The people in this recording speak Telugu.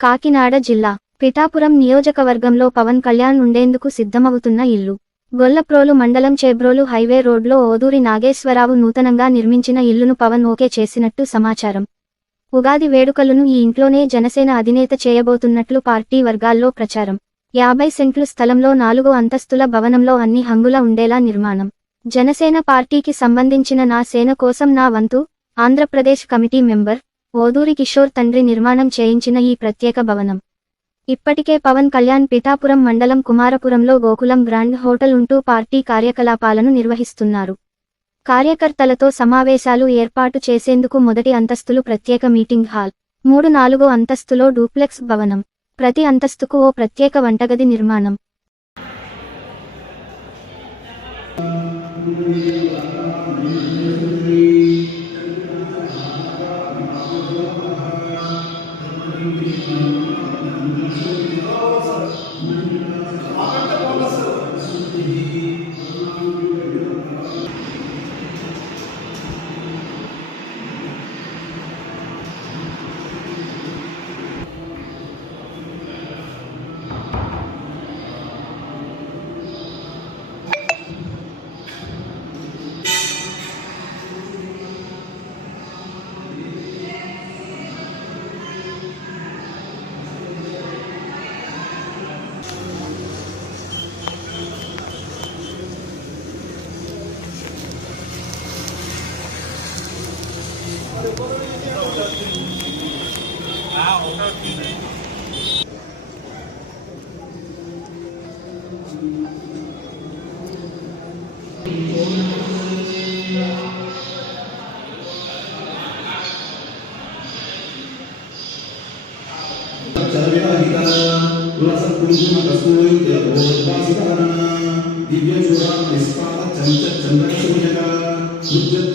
కాకినాడ జిల్లా పిఠాపురం నియోజకవర్గంలో పవన్ కళ్యాణ్ ఉండేందుకు సిద్ధమవుతున్న ఇల్లు. గొల్లప్రోలు మండలం చేబ్రోలు హైవే రోడ్లో ఓదూరి నాగేశ్వరరావు నూతనంగా నిర్మించిన ఇల్లును పవన్ ఓకే చేసినట్టు సమాచారం. ఉగాది వేడుకలను ఈ ఇంట్లోనే జనసేన అధినేత చేయబోతున్నట్లు పార్టీ వర్గాల్లో ప్రచారం. 50 సెంట్లు స్థలంలో 4 అంతస్తుల భవనంలో అన్ని హంగుల ఉండేలా నిర్మాణం. జనసేన పార్టీకి సంబంధించిన నా సేన కోసం నా వంతు ఆంధ్రప్రదేశ్ కమిటీ మెంబర్ ఓదూరి కిషోర్ తండ్రి నిర్మాణం చేయించిన ఈ ప్రత్యేక భవనం. ఇప్పటికే పవన్ కళ్యాణ్ పిఠాపురం మండలం కుమారపురంలో గోకులం గ్రాండ్ హోటల్ ఉంటూ పార్టీ కార్యకలాపాలను నిర్వహిస్తున్నారు. కార్యకర్తలతో సమావేశాలు ఏర్పాటు చేసేందుకు మొదటి అంతస్తులు ప్రత్యేక మీటింగ్ హాల్, 3-4 అంతస్తులో డూప్లెక్స్ భవనం, ప్రతి అంతస్తుకు ఓ ప్రత్యేక వంటగది నిర్మాణం. दिव्य चूड़ा निष्पाद चंद्र सूर्य का